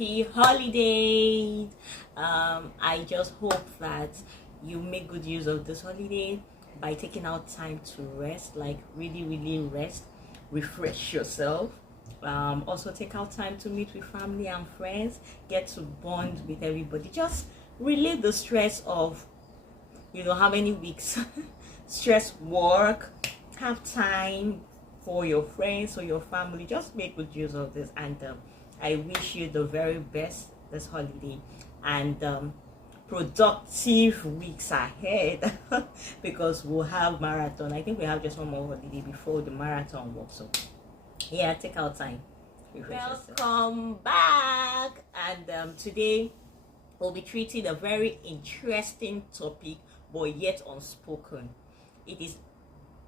happy holiday. I just hope that you make good use of this holiday by taking out time to rest, like really rest, refresh yourself. Also take out time to meet with family and friends, get to bond with everybody, just relieve the stress of how many weeks stress work. Have time for your friends or your family. Just make good use of this, and I wish you the very best this holiday, and productive weeks ahead because we'll have marathon. I think we have just one more holiday before the marathon walk, so yeah, take out time. Welcome back, and today we'll be treating a very interesting topic but yet unspoken. It is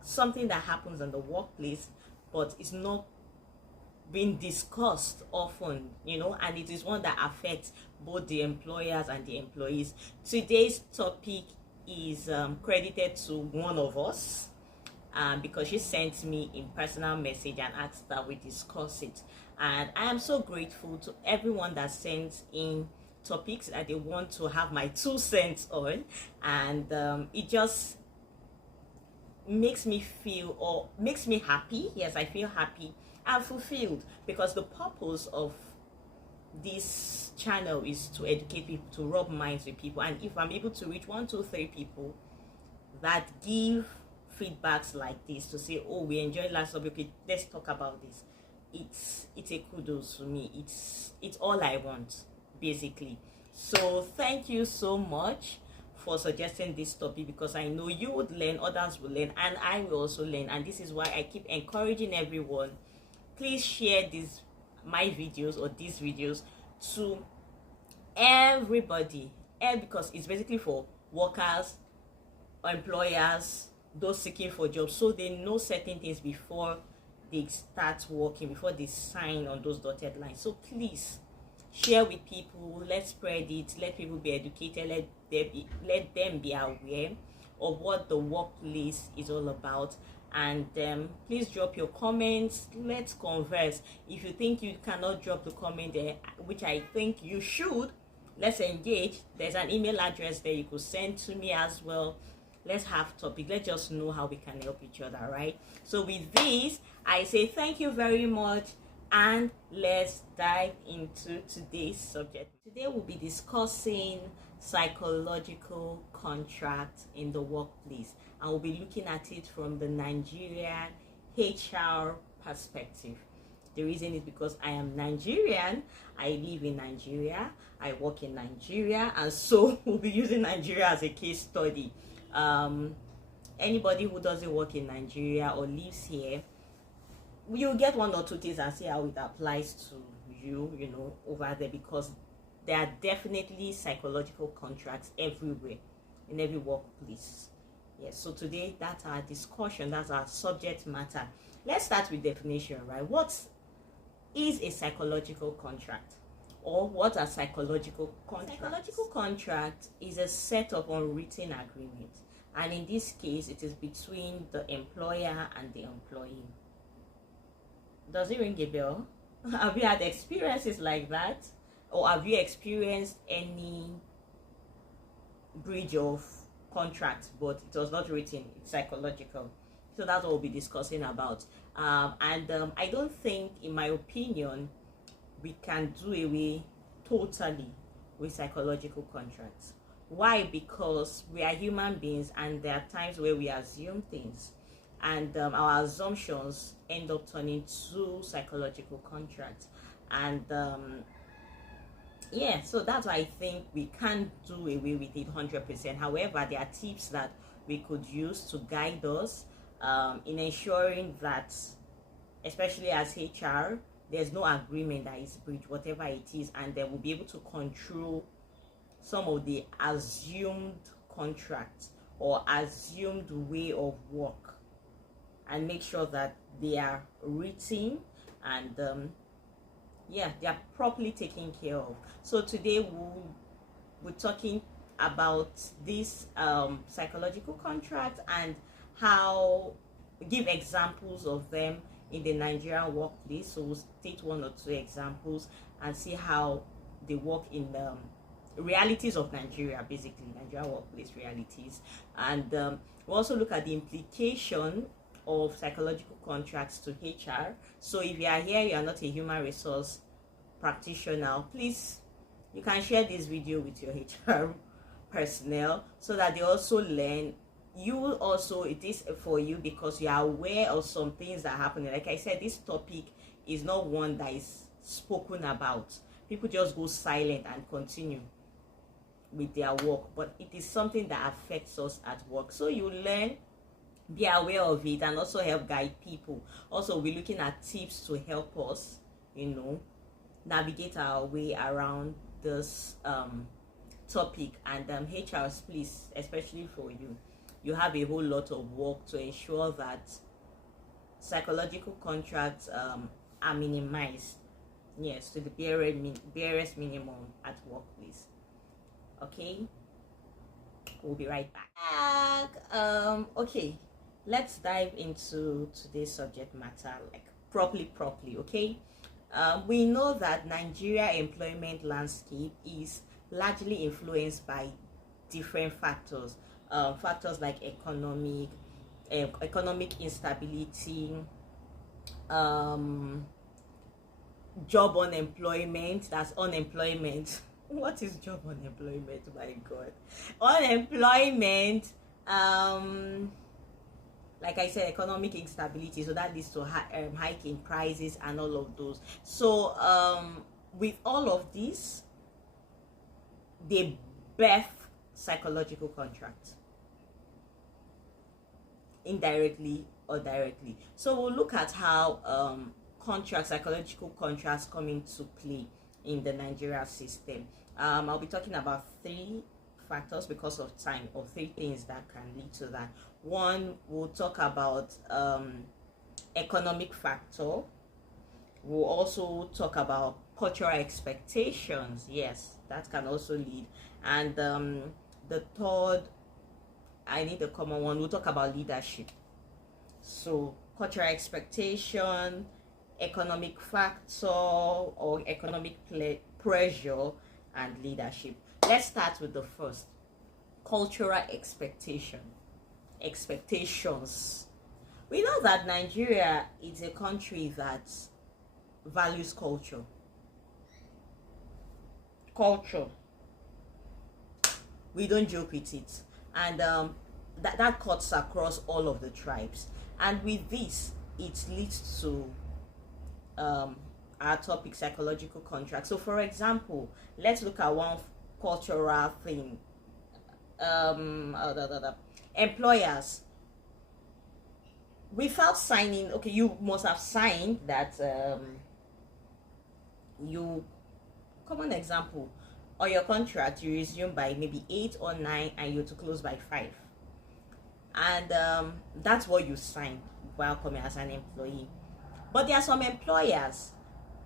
something that happens in the workplace but it's not being discussed often, and it is one that affects both the employers and the employees. Today's topic is credited to one of us because she sent me in personal message and asked that we discuss it, and I am so grateful to everyone that sends in topics that they want to have my 2 cents on, and it just makes me happy. Yes, I feel happy and fulfilled, because the purpose of this channel is to educate people, to rub minds with people, and if I'm able to reach 1, 2, 3 people that give feedbacks like this to say, oh, we enjoyed last topic, okay, let's talk about this, it's a kudos to me. It's all I want, basically. So thank you so much for suggesting this topic, because I know you would learn, others will learn, and I will also learn. And this is why I keep encouraging everyone, please share my videos or these videos to everybody, because it's basically for workers, employers, those seeking for jobs, so they know certain things before they start working, before they sign on those dotted lines. So please share with people, let's spread it, let people be educated, let them be aware of what the workplace is all about. And please drop your comments, let's converse. If you think you cannot drop the comment there, which I think you should, let's engage. There's an email address there you could send to me as well. Let's have topic, let's just know how we can help each other, right? So with this, I say thank you very much, and let's dive into today's subject. Today we'll be discussing psychological contract in the workplace, and we'll be looking at it from the Nigerian HR perspective. The reason is because I am Nigerian, I live in Nigeria, I work in Nigeria, and so we'll be using Nigeria as a case study. Anybody who doesn't work in Nigeria or lives here, you'll get 1 or 2 things and see how it applies to you, over there, because there are definitely psychological contracts everywhere, in every workplace. Yes, so today that's our discussion, that's our subject matter. Let's start with definition, right? What is a psychological contract, or what are psychological contracts? Psychological contract is a set of unwritten agreements, and in this case it is between the employer and the employee. Does it ring a bell? Have you had experiences like that, or have you experienced any breach of contract but it was not written? It's psychological. So that's what we'll be discussing about. I don't think, in my opinion, we can do away totally with psychological contracts. Why? Because we are human beings, and there are times where we assume things, and our assumptions end up turning to psychological contracts. And yeah, so that's why I think we can't do away with it 100%. However, there are tips that we could use to guide us in ensuring that, especially as HR, there's no agreement that is breached, whatever it is, and they will be able to control some of the assumed contracts or assumed way of work, and make sure that they are written and they are properly taken care of. So today we're talking about this psychological contract, and how give examples of them in the Nigerian workplace. So we'll state 1 or 2 examples and see how they work in realities of Nigeria, basically Nigeria workplace realities. And we also look at the implication of psychological contracts to HR. So if you are here, you are not a human resource practitioner, please, you can share this video with your HR personnel so that they also learn. You will also, it is for you because you are aware of some things that happen. Like I said, this topic is not one that is spoken about. People just go silent and continue with their work, but it is something that affects us at work. So you learn, be aware of it, and also help guide people. Also, we're looking at tips to help us, navigate our way around this topic. And HRs, please, especially for you, you have a whole lot of work to ensure that psychological contracts are minimized, yes, to the barest minimum at workplace. Okay, we'll be right back. Okay, let's dive into today's subject matter, like properly. Okay, we know that Nigeria employment landscape is largely influenced by different factors. Factors like economic instability, job unemployment, that's unemployment. What is job unemployment? My God, unemployment. Like I said, economic instability, so that leads to hike in prices and all of those. So with all of this, they birth psychological contracts, indirectly or directly. So we'll look at how psychological contracts come into play in the Nigeria system. I'll be talking about 3 factors because of time, or 3 things that can lead to that. One, we'll talk about economic factor. We'll also talk about cultural expectations. Yes, that can also lead. And the third, I need a common one, we'll talk about leadership. So cultural expectation, economic factor or economic pressure, and leadership. Let's start with the first, cultural expectations. We know that Nigeria is a country that values culture. We don't joke with it, and that cuts across all of the tribes. And with this, it leads to our topic, psychological contract. So for example, let's look at one cultural thing. Employers, without signing, okay, you must have signed that common example, on your contract you resume by maybe 8 or 9 and you're to close by 5, and that's what you signed while coming as an employee. But there are some employers,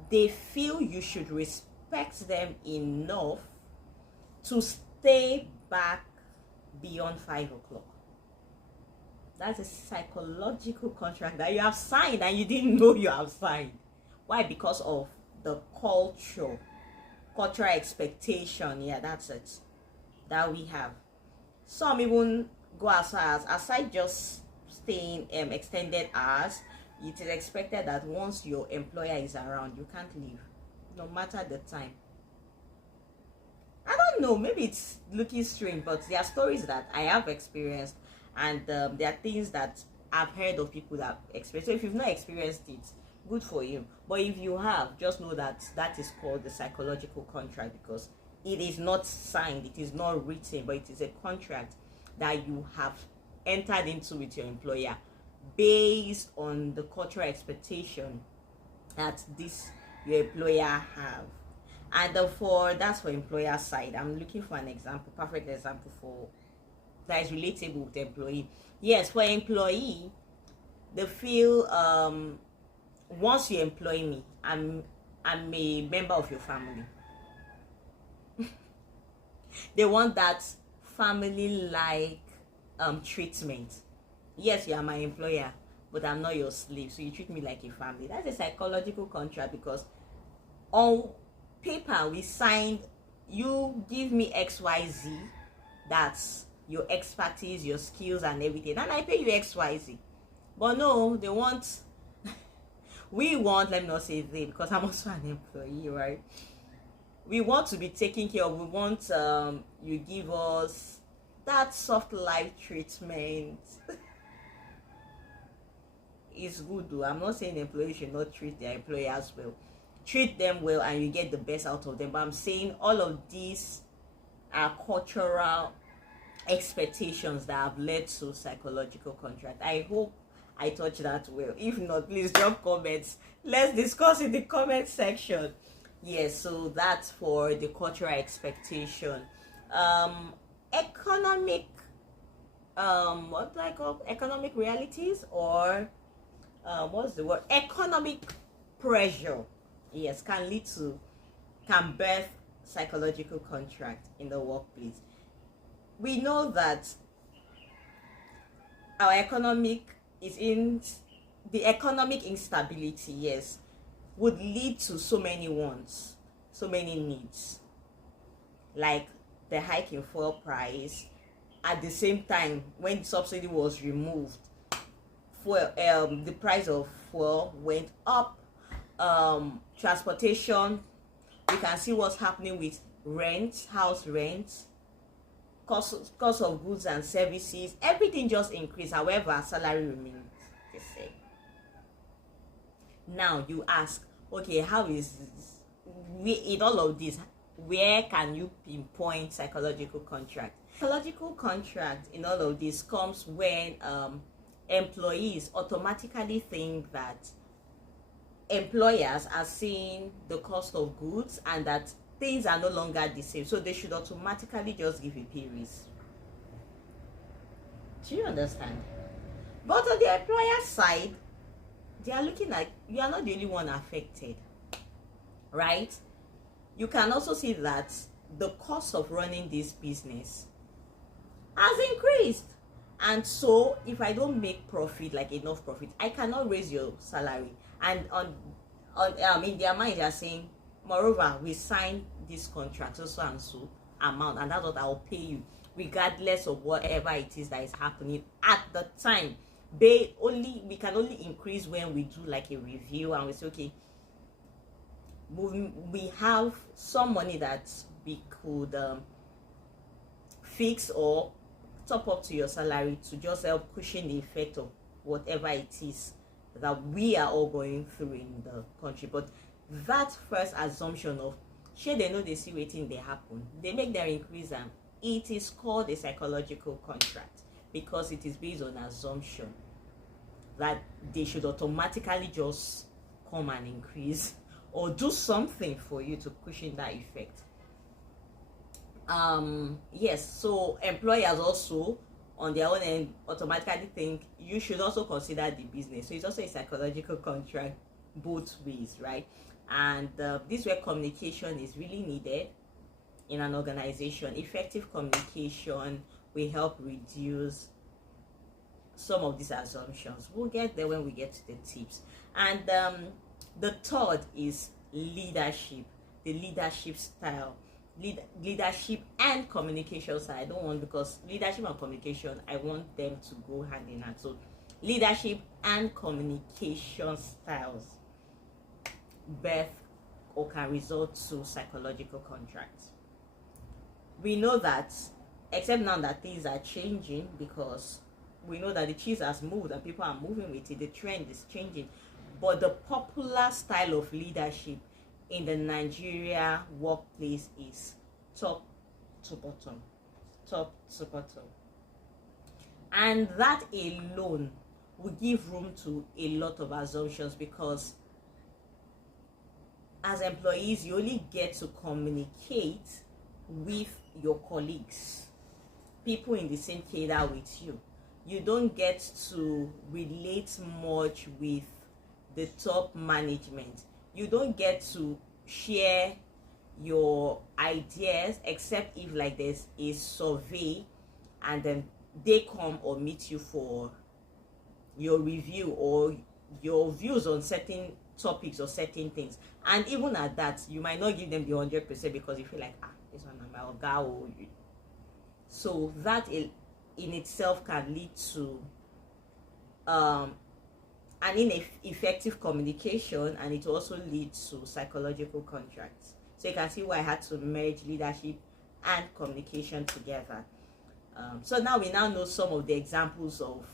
they feel you should respect them enough to stay back beyond 5 o'clock. That's a psychological contract that you have signed and you didn't know you have signed. Why? Because of the cultural expectation. Yeah, that's it, that we have. Some even go as far as, aside just staying extended hours, it is expected that once your employer is around, you can't leave, no matter the time. I don't know, maybe it's looking strange, but there are stories that I have experienced, and there are things that I've heard of people that experience. So if you've not experienced it, good for you. But if you have, just know that that is called the psychological contract, because it is not signed, it is not written, but it is a contract that you have entered into with your employer based on the cultural expectation that this your employer have. And therefore, that's for employer side. I'm looking for an example, perfect example for that is relatable with the employee. Yes, for employee, they feel once you employ me, I'm a member of your family. They want that family-like treatment. Yes, you are my employer, but I'm not your slave, so you treat me like a family. That's a psychological contract, because all paper we signed, you give me XYZ, that's your expertise, your skills and everything, and I pay you XYZ. But no, they want we want, let me not say they, because I'm also an employee, right? We want to be taken care of. We want you give us that soft life treatment. It's good though. I'm not saying employees should not treat their employers well. Treat them well and you get the best out of them. But I'm saying all of these are cultural expectations that have led to psychological contract. I hope I touched that well. If not, please drop comments. Let's discuss in the comment section. Yes, so that's for the cultural expectation. Economic what do I call economic realities, or what's the word, economic pressure, yes, can birth psychological contract in the workplace. We know that our economic instability, yes, would lead to so many wants, so many needs, like the hike in fuel price. At the same time, when the subsidy was removed, the price of fuel went up. Transportation, we can see what's happening with rent, house rent, cost of goods and services. Everything just increased. However, salary remains the same. Now you ask, okay, how is this? In all of this, where can you pinpoint psychological contract? Psychological contract in all of this comes when employees automatically think that employers are seeing the cost of goods and that things are no longer the same, so they should automatically just give a pay raise. Do you understand? But on the employer side, they are looking at, you are not the only one affected, right? You can also see that the cost of running this business has increased, and so if I don't make profit, like enough profit, I cannot raise your salary. And in their mind they are saying, moreover, we signed this contract so and so amount, and that's what I'll pay you regardless of whatever it is that is happening at the time. We can only increase when we do like a review and we say, okay, we have some money that we could fix or top up to your salary to just help cushion the effect of whatever it is that we are all going through in the country. But that first assumption of, sure, they know they see waiting they happen, they make their increase, and it is called a psychological contract because it is based on assumption that they should automatically just come and increase or do something for you to cushion that effect. Yes, so employers also on their own end automatically think you should also consider the business. So it's also a psychological contract both ways, right? And this is where communication is really needed in an organization. Effective communication will help reduce some of these assumptions. We'll get there when we get to the tips. And the third is leadership, the leadership style. Leadership and communication style. I don't want, because leadership and communication, I want them to go hand in hand. So leadership and communication styles birth or can result to psychological contracts. We know that, except now that things are changing, because we know that the cheese has moved and people are moving with it, the trend is changing. But the popular style of leadership in the Nigeria workplace is top to bottom, top to bottom. And that alone will give room to a lot of assumptions, because as employees, you only get to communicate with your colleagues, people in the same cadre with you. You don't get to relate much with the top management. You don't get to share your ideas except if like there's a survey and then they come or meet you for your review or your views on certain topics or certain things. And even at that, you might not give them the 100% because you feel like, this one I'm my oga. So that in itself can lead to an ineffective communication, and it also leads to psychological contracts. So you can see why I had to merge leadership and communication together. So now we know some of the examples of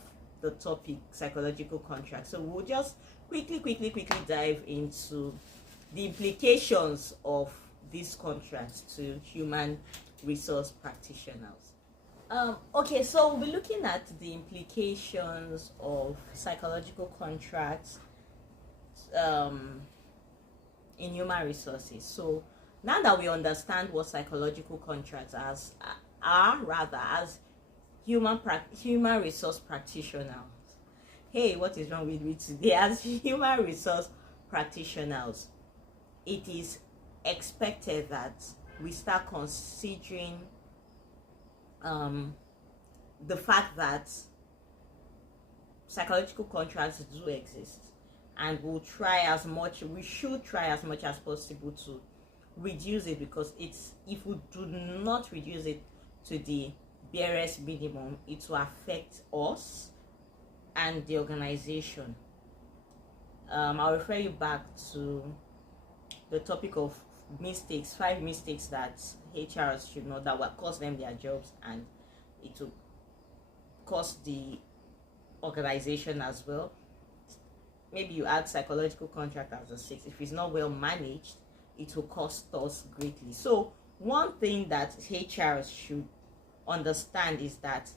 the topic psychological contracts. So we'll just quickly dive into the implications of these contracts to human resource practitioners. Okay, so we'll be looking at the implications of psychological contracts in human resources. So now that we understand what psychological contracts as human resource practitioners. Hey, what is wrong with me today? As human resource practitioners, it is expected that we start considering the fact that psychological contracts do exist, and we should try as much as possible to reduce it, because if we do not reduce it to the barest minimum, it will affect us and the organization. I'll refer you back to the topic of 5 mistakes that HRs should know that will cost them their jobs, and it will cost the organization as well. Maybe you add psychological contract as a 6. If it's not well managed, it will cost us greatly. So one thing that HRs should understand is that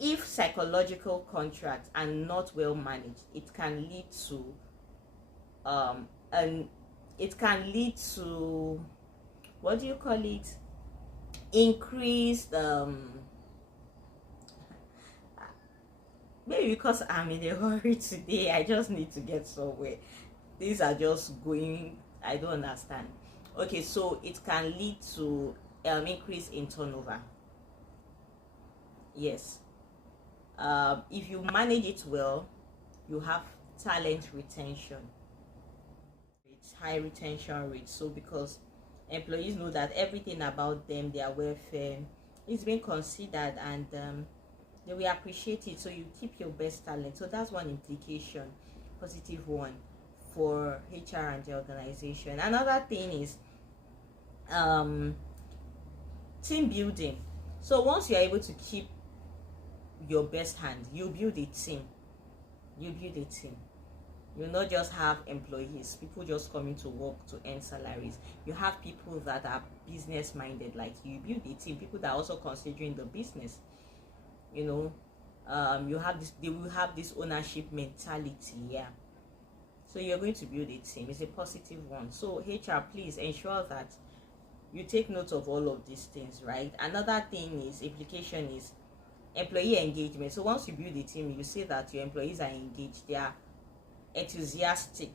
if psychological contracts are not well managed, it can lead to what do you call it? Increased maybe because I'm in a hurry today, I just need to get somewhere. These are just going, I don't understand. Okay, so it can lead to increase in turnover. Yes. If you manage it well, you have talent retention. It's high retention rate. So because employees know that everything about them, their welfare, is being considered, and they will appreciate it. So you keep your best talent. So that's one implication, positive one, for HR and the organization. Another thing is team building. So once you're able to keep your best hand, you build a team. You not just have employees, people just coming to work to earn salaries. You have people that are business minded like you. Build a team, people that are also considering the business. You have this, they will have this ownership mentality. Yeah, so you're going to build a team. It's a positive one. So HR, please ensure that you take note of all of these things, right? Another thing is, implication is employee engagement. So once you build a team, you see that your employees are engaged, they are enthusiastic,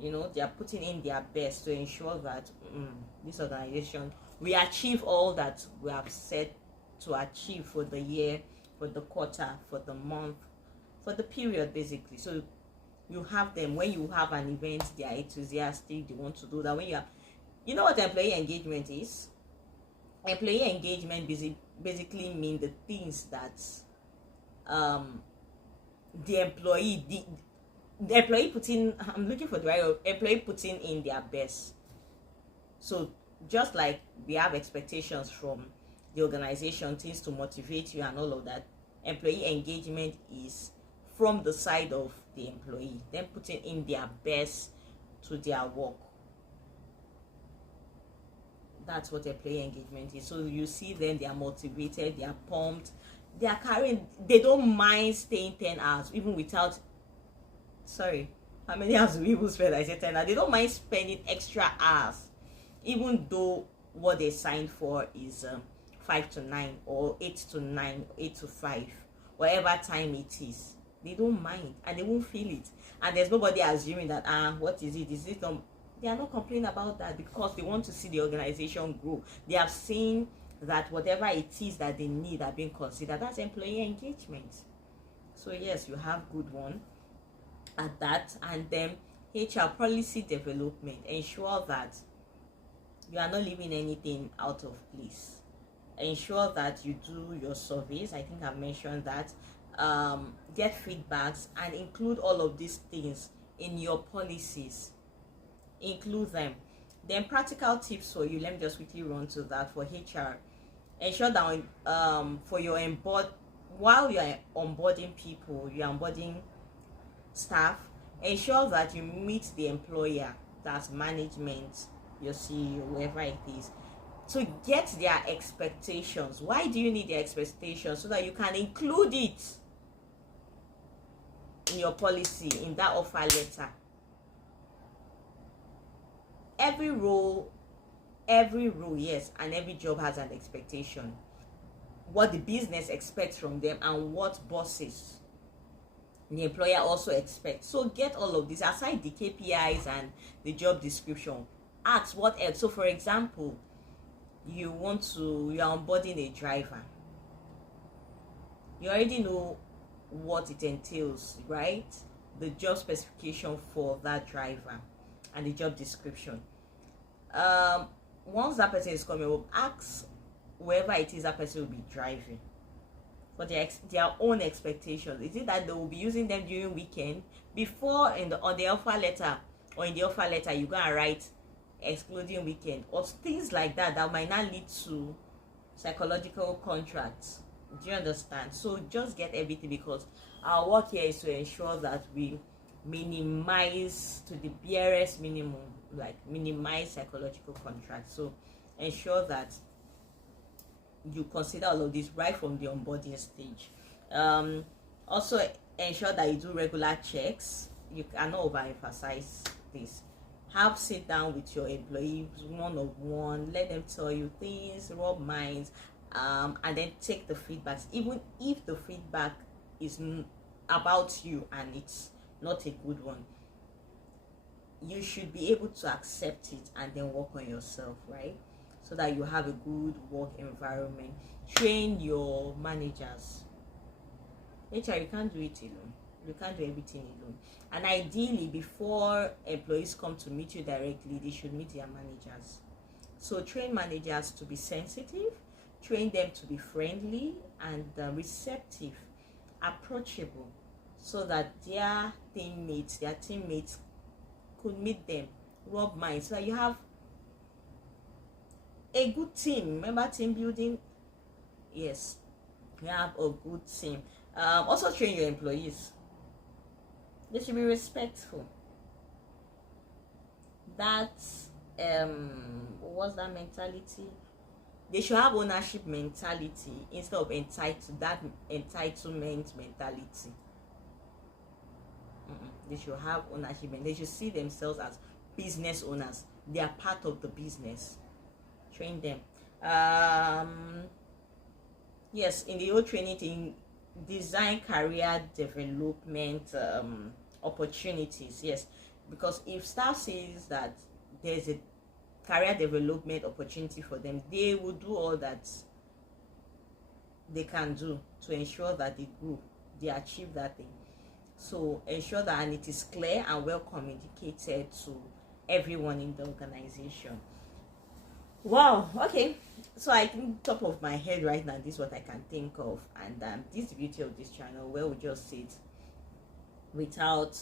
they are putting in their best to ensure that this organization, we achieve all that we have set to achieve for the year, for the quarter, for the month, for the period, basically. So you have them, when you have an event, they are enthusiastic, they want to do that. When you know what employee engagement is? Employee engagement basically mean the things that the employee put in. I'm looking for the right word. Employee putting in their best. So just like we have expectations from the organization, things to motivate you and all of that, employee engagement is from the side of the employee, them putting in their best to their work. That's what employee engagement is. So you see them, they are motivated, they are pumped, they don't mind staying 10 hours even without, how many hours do we even spend? I said 10 hours. They don't mind spending extra hours even though what they signed for is 5 to 9 or 8 to 9, 8 to 5, whatever time it is. They don't mind, and they won't feel it, and there's nobody assuming that what is it, they are not complaining about that, because they want to see the organization grow. They have seen that whatever it is that they need are being considered. That's employee engagement. So yes, you have good one at that. And then HR policy development. Ensure that you are not leaving anything out of place. Ensure that you do your surveys. I think I've mentioned that. Get feedbacks and include all of these things in your policies. Include them. Then practical tips for you. Let me just quickly run to that for HR. Ensure that for your while you are onboarding people, you are onboarding staff, ensure that you meet the employer, that's management, your CEO, whoever it is, to get their expectations. Why do you need their expectations? So that you can include it in your policy, in that offer letter. Every role, yes, and every job has an expectation. What the business expects from them and what bosses, the employer, also expects. So get all of this aside the KPIs and the job description. Ask what else. So for example, you are onboarding a driver. You already know what it entails, right? The job specification for that driver and the job description. Once that person is coming up, ask wherever it is that person will be driving for their own expectations. Is it that they will be using them during weekend? Before on the offer letter, or in the offer letter you go and write excluding weekend, or things like that might not lead to psychological contracts. Do you understand? So just get everything, because our work here is to ensure that we minimize to the barest minimum, like minimize psychological contracts. So ensure that you consider all of this right from the onboarding stage. Also ensure that you do regular checks. You cannot overemphasize this. Have sit down with your employees one-on-one, let them tell you things, rub minds, and then take the feedbacks. Even if the feedback is about you and it's not a good one, you should be able to accept it and then work on yourself, right? So that you have a good work environment. Train your managers. HR, you can't do it alone. You can't do everything alone. And ideally, before employees come to meet you directly, they should meet their managers. So train managers to be sensitive, train them to be friendly and receptive, approachable, so that their teammates could meet them, rub minds, so that you have a good team. Remember team building? Yes, you have a good team. Also train your employees. They should be respectful. That's what's that mentality? They should have ownership mentality instead of entitlement mentality. They should have ownership, and they should see themselves as business owners. They are part of the business. Train them. Yes, in the whole training thing, design career development opportunities. Yes, because if staff says that there's a career development opportunity for them, they will do all that they can do to ensure that they achieve that thing. So ensure that, and it is clear and well communicated to everyone in the organization. Wow, okay, so I think top of my head right now, this is what I can think of, and this is the beauty of this channel, where we just sit without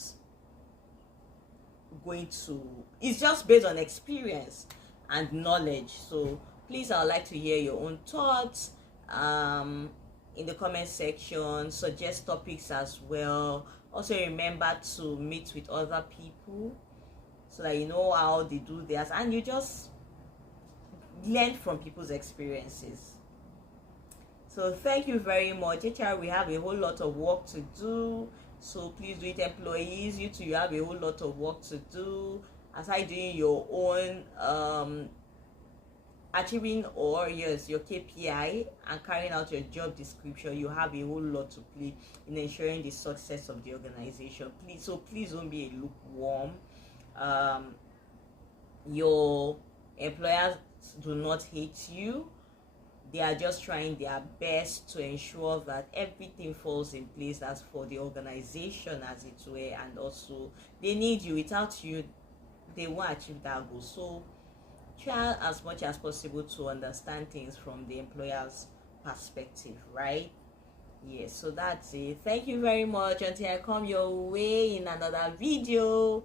going to, it's just based on experience and knowledge. So please, I would like to hear your own thoughts in the comment section. Suggest topics as well. Also remember to meet with other people so that you know how they do theirs, and you just learn from people's experiences. So thank you very much. HR, we have a whole lot of work to do, so please do it. Employees, you too, you have a whole lot of work to do. Aside doing your own achieving your KPI and carrying out your job description, you have a whole lot to play in ensuring the success of the organization. Please don't be a lukewarm. Your employers do not hate you. They are just trying their best to ensure that everything falls in place as for the organization, as it were, and also they need you. Without you, they won't achieve that goal. So try as much as possible to understand things from the employer's perspective, right? Yes, so that's it. Thank you very much. Until I come your way in another video.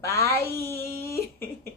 Bye.